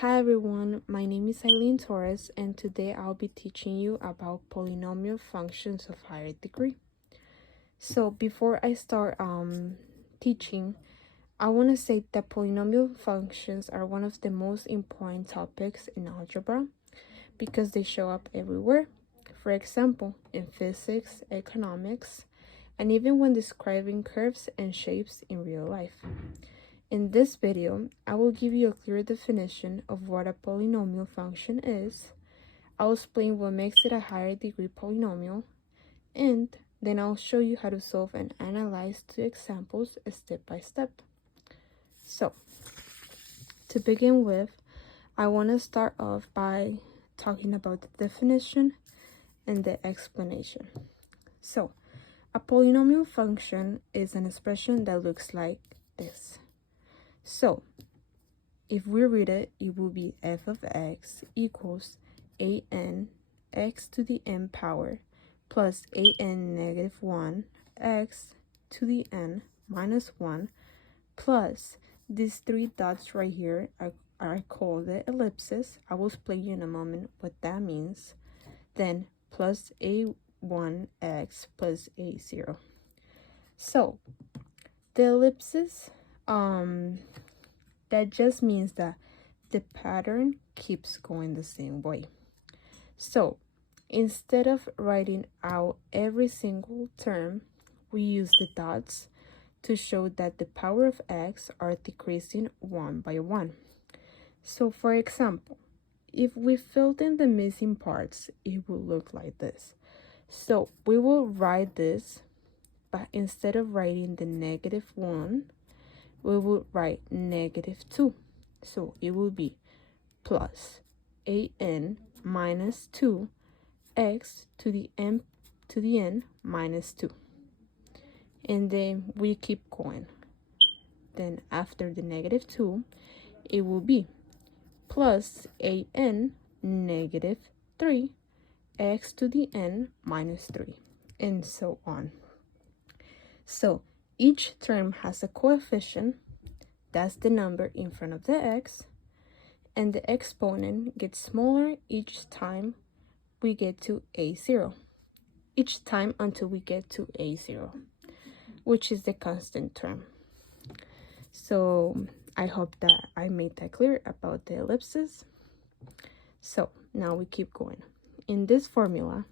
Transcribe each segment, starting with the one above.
Hi everyone, my name is Eileen Torres and today I'll be teaching you about polynomial functions of higher degree. So before I start teaching, I want to say that polynomial functions are one of the most important topics in algebra because they show up everywhere. For example, in physics, economics, and even when describing curves and shapes in real life. In this video, I will give you a clear definition of what a polynomial function is. I'll explain what makes it a higher degree polynomial, and then I'll show you how to solve and analyze two examples step by step. So, to begin with, I want to start off by talking about the definition and the explanation. So, a polynomial function is an expression that looks like this. So, if we read it, it will be f of x equals an x to the n power plus an negative 1 x to the n minus 1 plus these three dots right here are called the ellipses. I will explain you in a moment what that means. Then plus a1x plus a0. So, the ellipses, that just means that the pattern keeps going the same way. So instead of writing out every single term, we use the dots to show that the power of x are decreasing one by one. So for example, if we filled in the missing parts, it will look like this. So we will write this, but instead of writing the negative 1, we will write negative 2. So it will be plus an minus 2 x to the n minus 2. And then we keep going. Then after the negative 2, it will be plus an negative 3 x to the n minus 3, and so on. So each term has a coefficient, that's the number in front of the x, and the exponent gets smaller each time we get to a0, each time until we get to a0, which is the constant term. So I hope that I made that clear about the ellipses. So now we keep going. In this formula,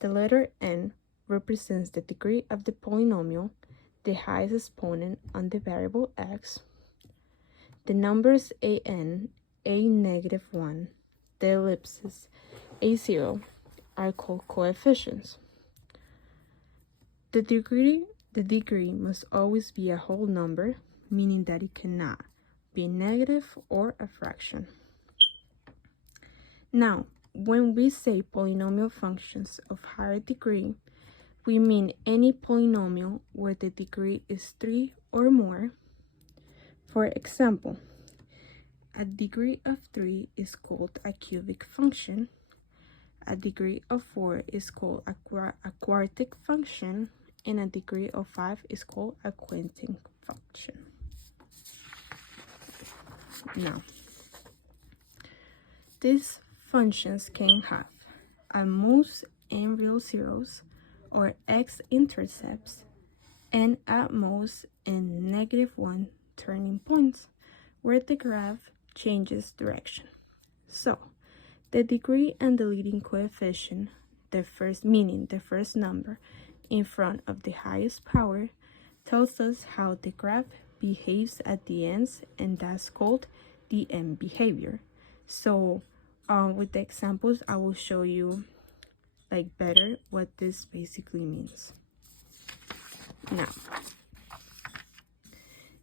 the letter n represents the degree of the polynomial, the highest exponent on the variable x. The numbers an, a negative 1, the ellipses a0 are called coefficients. The degree must always be a whole number, meaning that it cannot be negative or a fraction. Now, when we say polynomial functions of higher degree, we mean any polynomial where the degree is 3 or more. For example, a degree of 3 is called a cubic function. A degree of 4 is called a quartic function, and a degree of 5 is called a quintic function. Now, these functions can have at most n real zeros or x-intercepts, and at most n negative 1 turning points where the graph changes direction. So the degree and the leading coefficient, the first number in front of the highest power, tells us how the graph behaves at the ends, and that's called the end behavior. So with the examples, I will show you better what this basically means.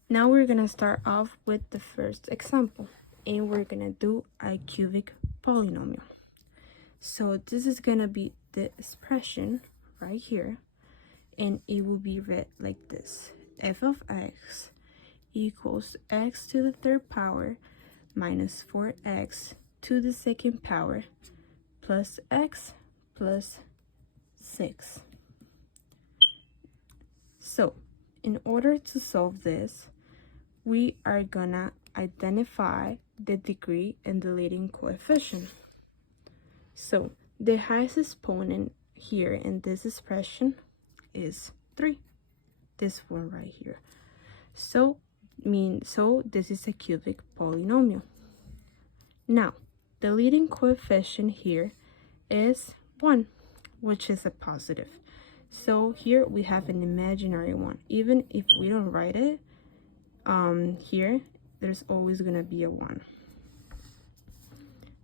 Now we're gonna start off with the first example, and we're gonna do a cubic polynomial. So this is gonna be the expression right here, and it will be read like this: f of x equals x to the third power minus 4x to the second power plus x plus 6. So in order to solve this, we are gonna identify the degree and the leading coefficient. So the highest exponent here in this expression is 3, this one right here. So this is a cubic polynomial. Now the leading coefficient here is 1, which is a positive. So here we have an imaginary one. Even if we don't write it here, there's always gonna be a 1.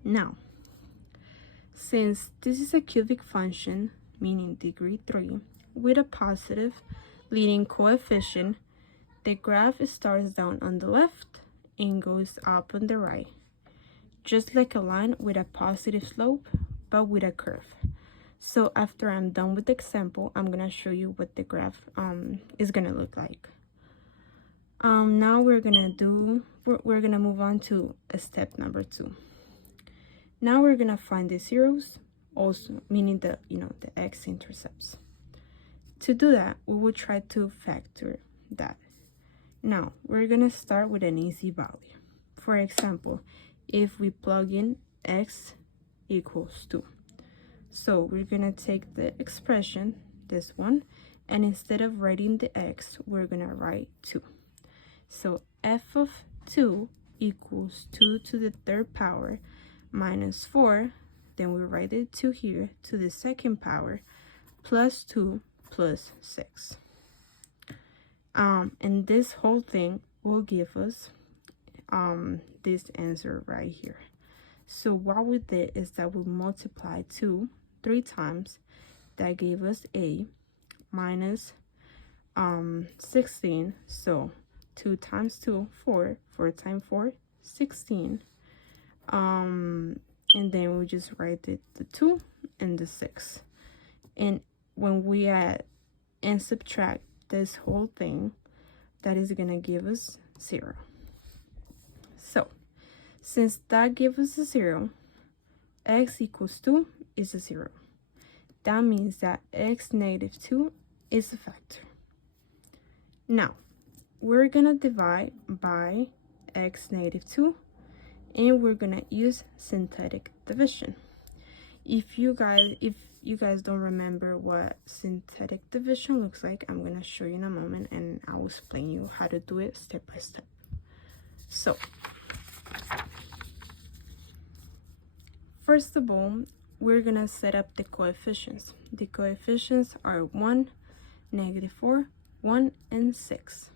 Now, since this is a cubic function, meaning degree 3, with a positive leading coefficient, the graph starts down on the left and goes up on the right, just like a line with a positive slope, but with a curve. So after I'm done with the example, I'm gonna show you what the graph is gonna look like. Now we're gonna move on to step number 2. Now we're gonna find the zeros, also meaning the x-intercepts. To do that, we will try to factor that. Now we're gonna start with an easy value. For example, if we plug in x equals 2. So we're gonna take the expression, this one, and instead of writing the x, we're gonna write 2. So f of 2 equals 2 to the third power minus 4, then we write the 2 here to the second power, plus 2 plus 6. And this whole thing will give us this answer right here. So what we did is that we multiplied 2 3 times. That gave us a minus 16. So 2 times 2, 4. 4 times 4, 16. And then we just write the 2 and the 6. And when we add and subtract this whole thing, that is gonna give us 0. So since that gives us a 0, x equals 2 is a 0. That means that x negative 2 is a factor. Now we're gonna divide by x negative 2, and we're gonna use synthetic division. If you guys don't remember what synthetic division looks like, I'm gonna show you in a moment, and I'll explain you how to do it step by step. So first of all, we're gonna set up the coefficients. The coefficients are 1, -4, 1, and 6.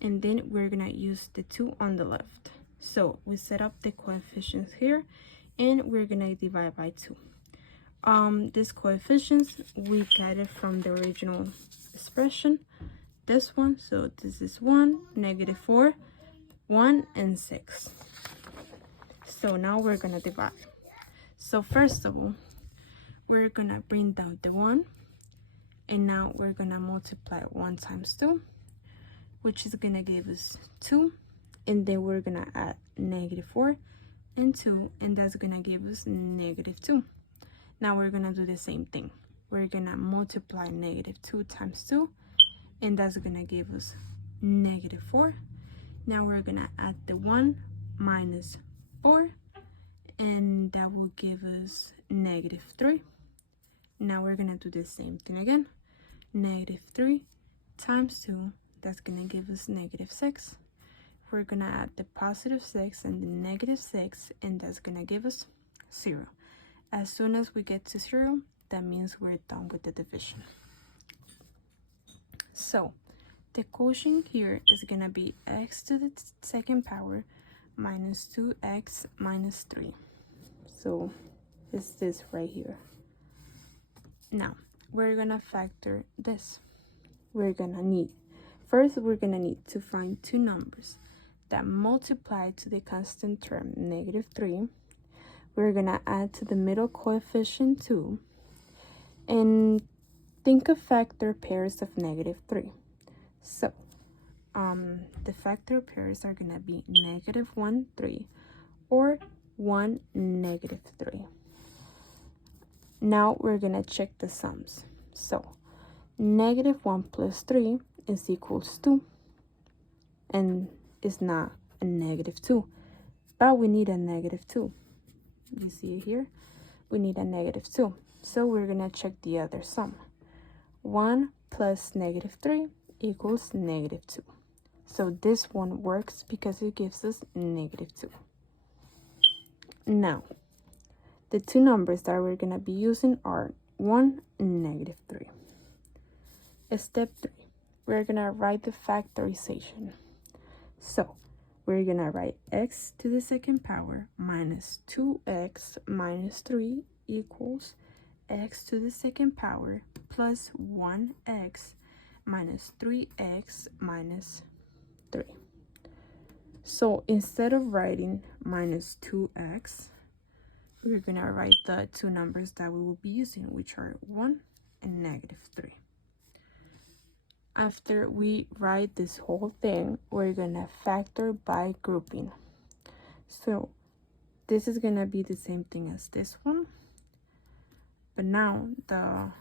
And then we're gonna use the 2 on the left. So we set up the coefficients here, and we're gonna divide by 2. These coefficients we got it from the original expression, this one. So this is 1, -4, 1, and 6. So now we're gonna divide. So first of all, we're gonna bring down the 1, and now we're gonna multiply 1 times 2, which is gonna give us 2, and then we're gonna add -4 and 2, and that's gonna give us -2. Now we're gonna do the same thing. We're gonna multiply -2 times 2, and that's gonna give us -4. Now we're gonna add the 1 minus 4, and that will give us -3. Now we're gonna do the same thing again. -3 times 2, that's gonna give us -6. We're gonna add the +6 and the -6, and that's gonna give us 0. As soon as we get to 0, that means we're done with the division. So the quotient here is gonna be x to the second power minus 2x minus 3. So it's this right here. Now we're gonna factor this. We're gonna need to find two numbers that multiply to the constant term -3. We're gonna add to the middle coefficient 2, and think of factor pairs of -3. So the factor pairs are gonna be -1, 3, or 1, -3. Now we're gonna check the sums. So -1 plus 3 is equals 2, and it's not a -2. but we need a -2. You see it here? We need a -2. So we're going to check the other sum. 1 plus -3 equals -2. So this one works because it gives us -2. Now, the two numbers that we're going to be using are 1 and -3. Step 3, we're going to write the factorization. So we're going to write x to the second power minus 2x minus 3 equals x to the second power plus 1x minus 3x minus 3. So instead of writing minus 2x, we're going to write the two numbers that we will be using, which are 1 and -3. After we write this whole thing, we're going to factor by grouping. So this is going to be the same thing as this one, but now the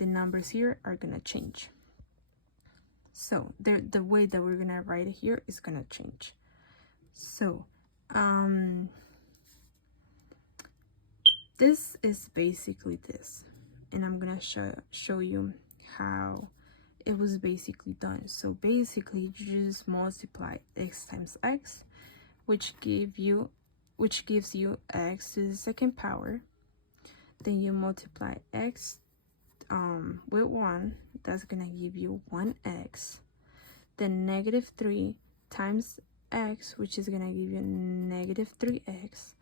numbers here are going to change. So the way that we're going to write it here is going to change. So this is basically this, and I'm gonna show you how it was basically done. So basically you just multiply x times x, which gives you x to the second power. Then you multiply x with 1, that's gonna give you 1x. Then -3 times x, which is gonna give you -3x.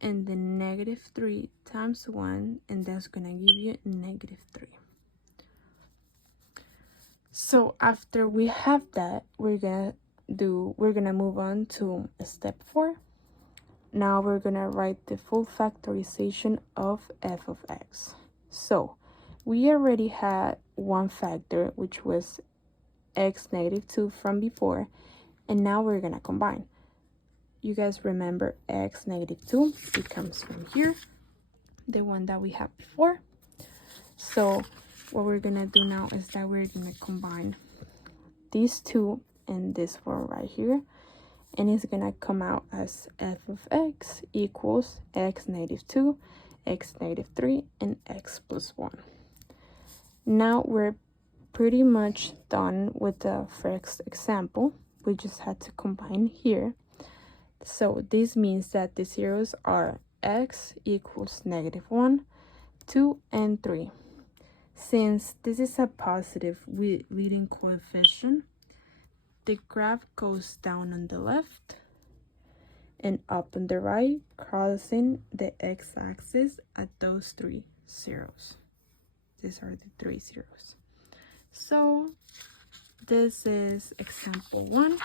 And then -3 times 1, and that's gonna give you -3. So after we have that, we're gonna move on to step 4. Now we're gonna write the full factorization of f of x. So we already had one factor, which was x -2 from before, and now we're gonna combine. You guys remember x -2, it comes from here, the one that we had before. So what we're gonna do now is that we're gonna combine these two and this one right here, and it's gonna come out as f of x equals x -2, x -3, and x plus 1. Now we're pretty much done with the first example. We just had to combine here. So this means that the zeros are x equals -1, 2, and 3. Since this is a positive leading coefficient, the graph goes down on the left and up on the right, crossing the x-axis at those 3 zeros. These are the 3 zeros. So this is example 1.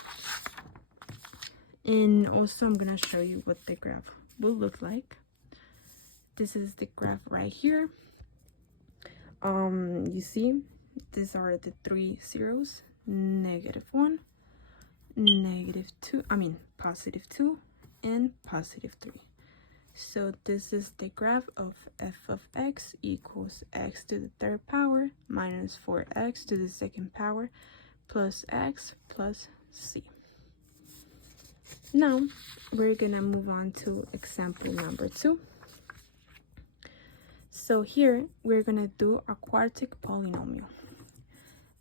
And also I'm gonna show you what the graph will look like. This is the graph right here. You see, these are the 3 zeros: -1, +2, and +3. So this is the graph of f of x equals x to the third power minus 4x to the second power plus x plus c. Now we're gonna move on to example number 2. So here we're gonna do a quartic polynomial.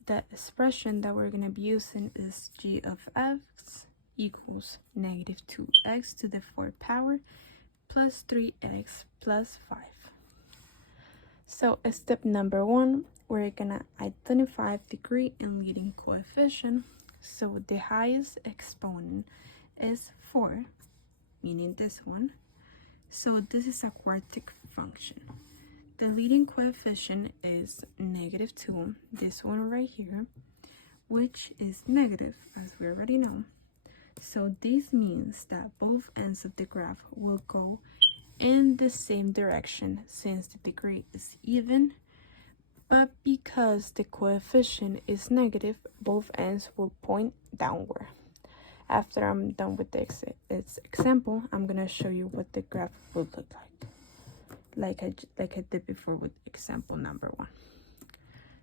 The expression that we're gonna be using is g of x equals -2x to the 4th power plus 3x plus 5. So step number 1, we're gonna identify degree and leading coefficient. So the highest exponent is 4, meaning this one. So this is a quartic function. The leading coefficient is -2, this one right here, which is negative, as we already know. So this means that both ends of the graph will go in the same direction since the degree is even, but because the coefficient is negative, both ends will point downward. After I'm done with this example, I'm gonna show you what the graph would look like I did before with example number 1.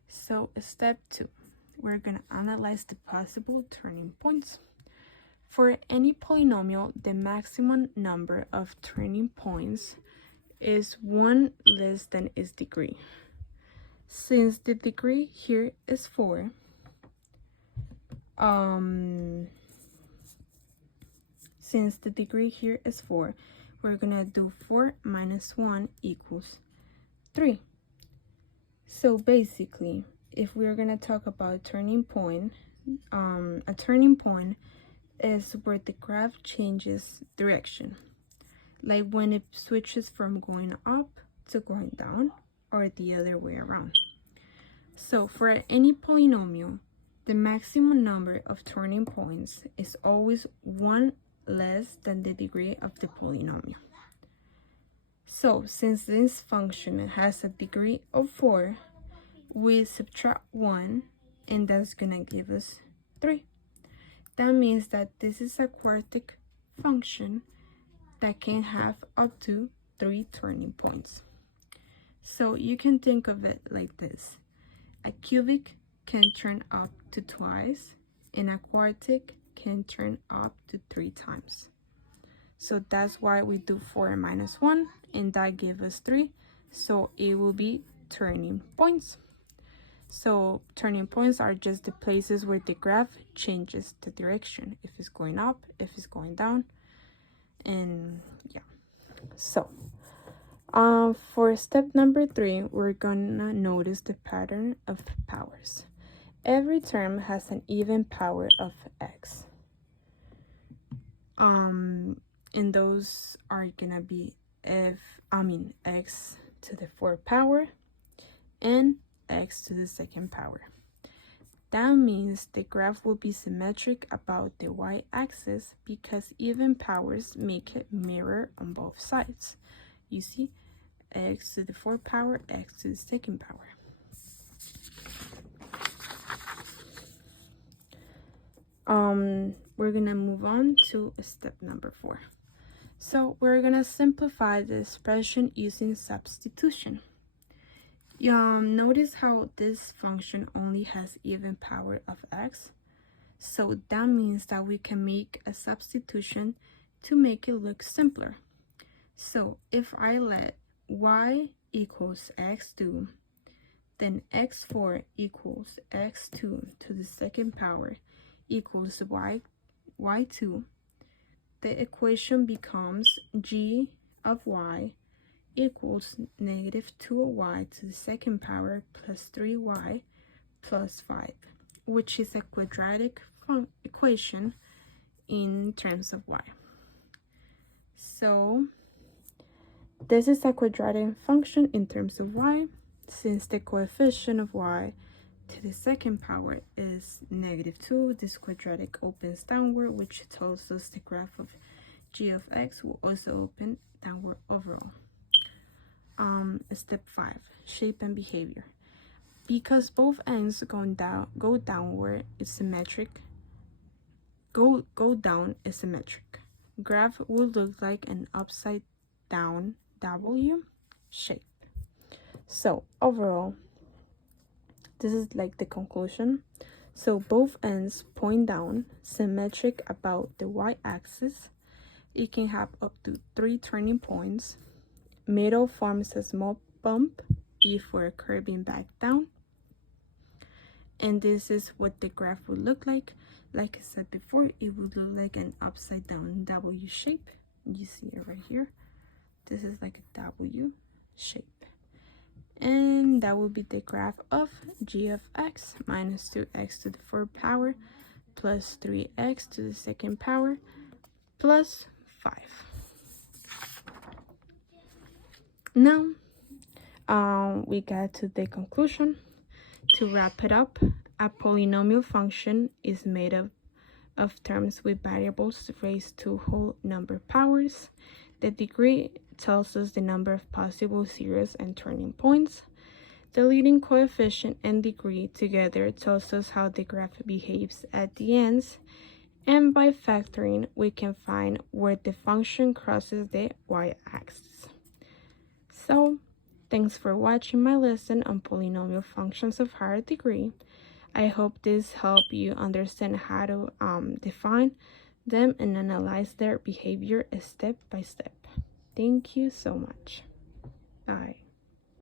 So step 2, we're gonna analyze the possible turning points. For any polynomial, the maximum number of turning points is 1 less than its degree. Since the degree here is 4, we're gonna do 4 minus 1 equals 3. So basically, if we're gonna talk about a turning point is where the graph changes direction, like when it switches from going up to going down, or the other way around. So for any polynomial, the maximum number of turning points is always 1 less than the degree of the polynomial. So since this function has a degree of 4, we subtract 1, and that's gonna give us 3. That means that this is a quartic function that can have up to 3 turning points. So you can think of it like this. A cubic can turn up to twice, and a quartic can turn up to 3 times. So that's why we do 4 minus 1, and that gives us 3. So it will be turning points. So turning points are just the places where the graph changes the direction, if it's going up, if it's going down, and yeah. So for step number 3, we're gonna notice the pattern of powers. Every term has an even power of x. And those are gonna be x to the 4th power and x to the 2nd power. That means the graph will be symmetric about the y-axis because even powers make it mirror on both sides. You see, x to the 4th power, x to the 2nd power. We're gonna move on to step number 4. So we're gonna simplify the expression using substitution. Notice how this function only has even power of x. So that means that we can make a substitution to make it look simpler. So if I let y equals x2, then x4 equals x2 to the 2nd power equals y2, the equation becomes g of y equals negative 2y to the 2nd power plus 3y plus 5, which is a quadratic equation in terms of y. So this is a quadratic function in terms of y. Since the coefficient of y to the 2nd power is negative 2, this quadratic opens downward, which tells us the graph of g of x will also open downward overall. Step 5, shape and behavior. Because both ends go downward is symmetric. Go down is symmetric. Graph will look like an upside down W shape. So overall, this is like the conclusion. So both ends point down, symmetric about the y-axis. It can have up to 3 turning points. Middle forms a small bump if we're curving back down. And this is what the graph would look like. Like I said before, it would look like an upside down W shape. You see it right here. This is like a W shape. And that will be the graph of g of x minus 2x to the 4th power plus 3x to the 2nd power plus 5. Now, we got to the conclusion. To wrap it up, a polynomial function is made up of terms with variables raised to whole number powers. The degree tells us the number of possible zeros and turning points. The leading coefficient and degree together tells us how the graph behaves at the ends. And by factoring, we can find where the function crosses the y-axis. So, thanks for watching my lesson on polynomial functions of higher degree. I hope this helped you understand how to define them and analyze their behavior step by step. Thank you so much. Bye.